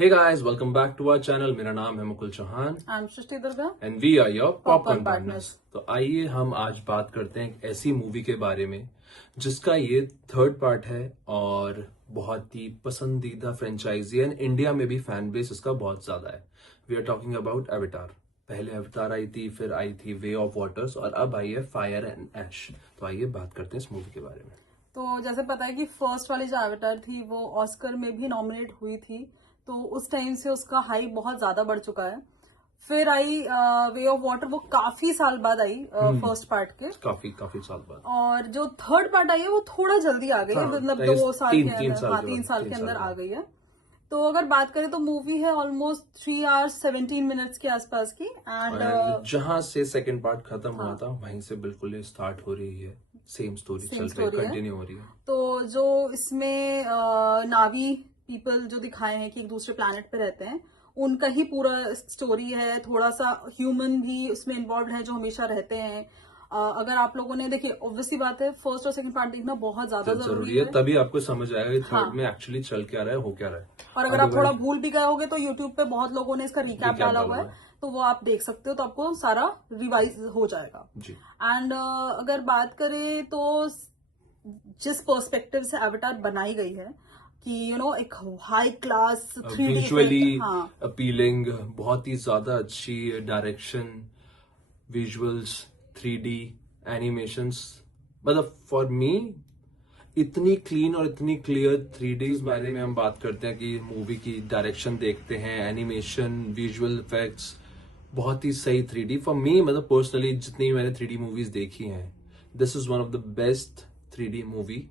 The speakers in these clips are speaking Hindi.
Hey guys, welcome back to our channel. मेरा नाम है Mukul Chauhan I'm Srishti Durga and we are your Popcorn popcorn partners. तो आइए हम आज बात करते हैं एक ऐसी मूवी के बारे में जिसका ये थर्ड पार्ट है और बहुत ही पसंदीदा फ्रेंचाइजी है। इंडिया में भी फैन बेस इसका बहुत ज्यादा है। We are talking about Avatar. पहले एविटार आई थी, फिर आई थी वे ऑफ वाटर्स और अब आई है फायर एंड ऐश। तो आइए बात करते हैं इस मूवी के बारे में। तो जैसे पता है कि फर्स्ट वाली जो एविटार थी वो ऑस्कर में भी नॉमिनेट हुई थी, तो उस टाइम से उसका हाइप बहुत ज्यादा बढ़ चुका है। फिर आई वे ऑफ वाटर, वो काफी साल बाद आई फर्स्ट पार्ट के, काफी साल बाद। और जो थर्ड पार्ट आई है वो थोड़ा जल्दी आ गई है, मतलब 2 साल के अंदर, हाँ 3 साल के अंदर आ गई है। तो अगर बात करें तो मूवी है ऑलमोस्ट 3 hours 17 minutes के आसपास की। एंड जहां से सेकंड पार्ट खत्म हुआ था वहीं से बिल्कुल ये स्टार्ट हो रही है। सेम स्टोरी चल रही है, कंटिन्यू हो रही है। तो जो इसमें नावी पीपल जो दिखाए हैं कि एक दूसरे प्लैनेट पे रहते हैं, उनका ही पूरा स्टोरी है। थोड़ा सा ह्यूमन भी उसमें इन्वॉल्व है जो हमेशा रहते हैं। अगर आप लोगों ने, देखिए ऑब्वियसली बात है, फर्स्ट और सेकंड पार्ट देखना बहुत ज्यादा जरूरी है, तभी आपको समझ आएगा कि थर्ड में एक्चुअली चल क्या रहा है, हो क्या रहा है। और अगर आप थोड़ा भूल भी गए होगे तो यूट्यूब पे बहुत लोगों ने इसका रिकैप डाला हुआ है, तो वो आप देख सकते हो, तो आपको सारा रिवाइज हो जाएगा। एंड अगर बात करें तो जिस पर्सपेक्टिव से एविटार बनाई गई है कि एक high class 3D visually appealing, बहुत ही ज्यादा अच्छी डायरेक्शन, विजुअल्स, 3D एनिमेशंस, मतलब फॉर मी इतनी क्लीन और इतनी क्लियर 3D। इस बारे में हम बात करते हैं कि मूवी की डायरेक्शन देखते हैं, एनिमेशन, विजुअल इफेक्ट्स, बहुत ही सही 3D फॉर मी। मतलब पर्सनली जितनी मैंने 3D मूवीज देखी हैं, this is one of the best 3D movie.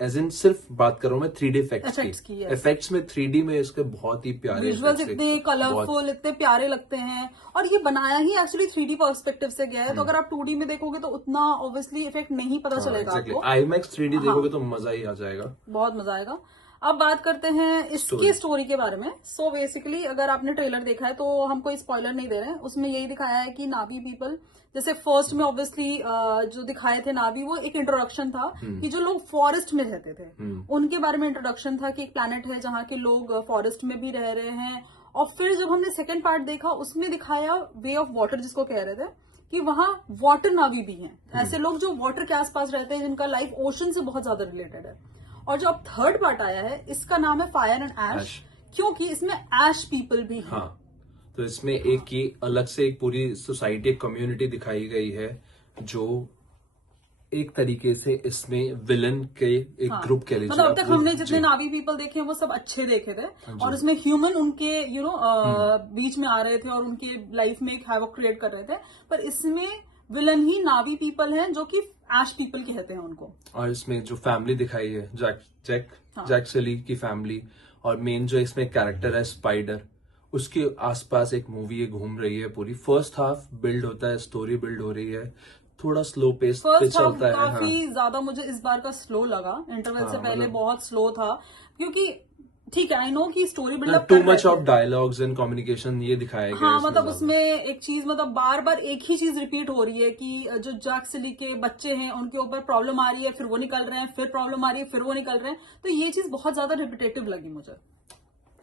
एज इन सिर्फ बात कर रहा हूँ मैं 3D इफेक्ट्स की। इफेक्ट्स में 3D में इसके बहुत ही प्यारे विजुअल्स, इतने कलरफुल, इतने प्यारे लगते हैं, और ये बनाया ही एक्चुअली 3D पर्सपेक्टिव से गया है। तो अगर आप 2D में देखोगे तो उतना ऑब्वियसली इफेक्ट नहीं पता चलेगा आपको। IMAX 3D देखोगे तो मजा ही आ जाएगा, बहुत मजा आएगा। अब बात करते हैं इसकी स्टोरी के बारे में। सो बेसिकली अगर आपने ट्रेलर देखा है तो हम कोई स्पॉइलर नहीं दे रहे हैं। उसमें यही दिखाया है कि नावी पीपल, जैसे फर्स्ट में ऑब्वियसली जो दिखाए थे नावी, वो एक इंट्रोडक्शन था कि जो लोग फॉरेस्ट में रहते थे उनके बारे में इंट्रोडक्शन था कि एक प्लैनेट है जहाँ के लोग फॉरेस्ट में भी रह रहे हैं। और फिर जब हमने सेकेंड पार्ट देखा उसमें दिखाया वे ऑफ वाटर, जिसको कह रहे थे कि वहां वाटर नावी भी हैं, ऐसे लोग जो वाटर के आसपास रहते हैं, जिनका लाइफ ओशन से बहुत ज्यादा रिलेटेड है। और जो अब थर्ड पार्ट आया है इसका नाम है फायर एंड ऐश, क्योंकि इसमें ऐश पीपल भी हैं। हाँ, तो इसमें एक ही अलग से एक पूरी सोसाइटी, एक कम्युनिटी दिखाई गई है जो एक तरीके से इसमें विलन के एक ग्रुप कह लीजिए। मतलब अब तक हमने जितने नावी पीपल देखे हैं वो सब अच्छे देखे थे, और इसमें ह्यूमन उनके बीच में आ रहे थे और उनके लाइफ में एक हैवॉक क्रिएट कर रहे थे। पर इसमें विलन ही नावी पीपल हैं जो कि ऐश पीपल कहते हैं उनको। और इसमें जो फैमिली दिखाई है, जैक सली की फैमिली, और मेन जो इसमें कैरेक्टर है स्पाइडर, उसके आसपास एक मूवी ये घूम रही है पूरी। फर्स्ट हाफ बिल्ड होता है, स्टोरी बिल्ड हो रही है, थोड़ा स्लो पेस पे चलता है। काफी ज्यादा मुझे इस बार का स्लो लगा, इंटरवल से पहले बहुत स्लो था, क्योंकि ठीक है आई नो कि story buildup too much of dialogues and communication ये दिखाया गया। हाँ, मतलब उसमें एक चीज, मतलब बार बार एक ही चीज रिपीट हो रही है कि जो जैक सली के बच्चे हैं उनके ऊपर प्रॉब्लम आ रही है, फिर वो निकल रहे हैं, फिर प्रॉब्लम आ रही है, फिर वो निकल रहे हैं। तो ये चीज बहुत ज्यादा रिपीटेटिव लगी मुझे।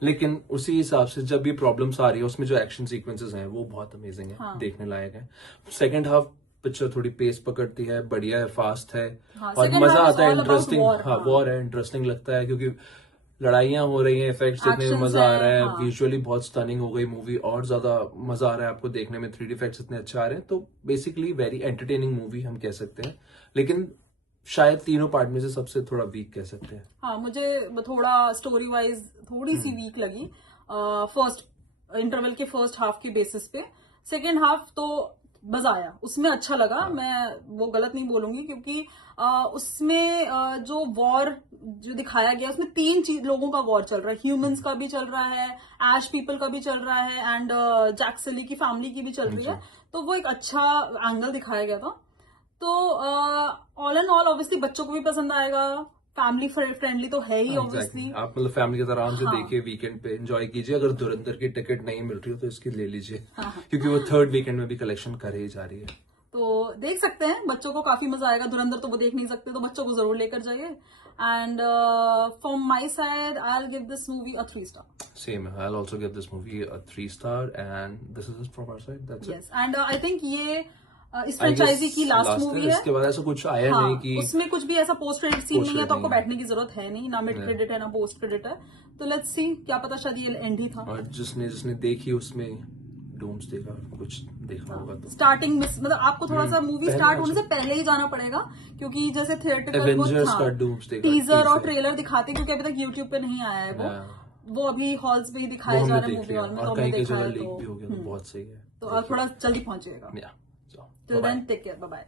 लेकिन उसी हिसाब से जब भी प्रॉब्लम्स आ रही है उसमें जो एक्शन सीक्वेंसेस हैं वो बहुत अमेजिंग है, देखने लायक है। सेकेंड हाफ पिक्चर थोड़ी पेस पकड़ती है, बढ़िया है, फास्ट है, और मजा आता है, इंटरेस्टिंग। वॉर है, इंटरेस्टिंग लगता है क्योंकि लड़ाइयां हो रही हैं, इफेक्ट्स देखने में मजा आ रहा है। विजुअली बहुत स्टनिंग हो गई मूवी, और ज्यादा मजा आ रहा है आपको देखने में। 3D इफेक्ट्स इतने अच्छे आ रहे हैं, तो बेसिकली वेरी एंटरटेनिंग मूवी हम कह सकते हैं। लेकिन शायद तीनों पार्ट में से सबसे थोड़ा वीक कह सकते हैं। हाँ, मुझे थोड़ा स्टोरी वाइज थोड़ी सी वीक लगी फर्स्ट इंटरवल के फर्स्ट हाफ के बेसिस पे। सेकेंड हाफ तो मजा आया, उसमें अच्छा लगा, मैं वो गलत नहीं बोलूंगी, क्योंकि उसमें जो वॉर जो दिखाया गया उसमें 3 लोगों का वॉर चल रहा है। ह्यूमंस का भी चल रहा है, ऐश पीपल का भी चल रहा है, एंड जैक सली की फैमिली की भी चल रही है। तो वो एक अच्छा एंगल दिखाया गया था। तो ऑल एंड ऑल ऑब्वियसली बच्चों को भी पसंद आएगा, फैमिली फ्रेंडली तो है ही ऑब्वियसली। आप मतलब फैमिली के साथ आराम से देखिए, वीकेंड पे एंजॉय कीजिए। अगर धुरंधर की टिकट नहीं मिल रही हो तो इसकी ले लीजिए, क्योंकि वो थर्ड वीकेंड में भी कलेक्शन कर ही जा रही है। तो देख सकते हैं, बच्चों को काफी मजा आएगा। धुरंधर तो वो देख नहीं सकते, तो बच्चों को जरूर लेकर जाइए। And from my side, I'll give this movie a 3 star. Same. I'll also give this movie a 3 star, and this is it from our side. That's it. Yes, and I think ये इस I guess फ्रेंचाइजी की लास्ट last मूवी है. है. इसके बाद ऐसा कुछ आया हाँ, नहीं कि उसमें कुछ भी ऐसा पोस्ट क्रेडिट सीन नहीं है, तो आपको नहीं है. बैठने की जरूरत है नहीं, ना मिड क्रेडिट है ना पोस्ट क्रेडिट है. तो लेट्स सी, क्या पता शायद ये एंड ही था. और जिसने देखी उसमें डूम्सडे का कुछ देखा होगा तो स्टार्टिंग मिस, मतलब आपको थोड़ा सा मूवी पहले स्टार्ट होने अच्छा. से पहले ही जाना पड़ेगा, क्योंकि जैसे थिएटरिकल Avengers का Doomsday का टीजर और teaser. ट्रेलर दिखाते हैं, क्योंकि अभी तक यूट्यूब पे नहीं आया है हाँ. वो अभी हॉल्स पे ही वो दिखाया जा हमने रहा है देख मूवी लिया हॉल में, तो और हमने कहीं कहीं देखा जगह है, लीक भी हो गया, तो बहुत सही है. तो थोड़ा जल्दी पहुंचेगा. या till then take care, bye bye.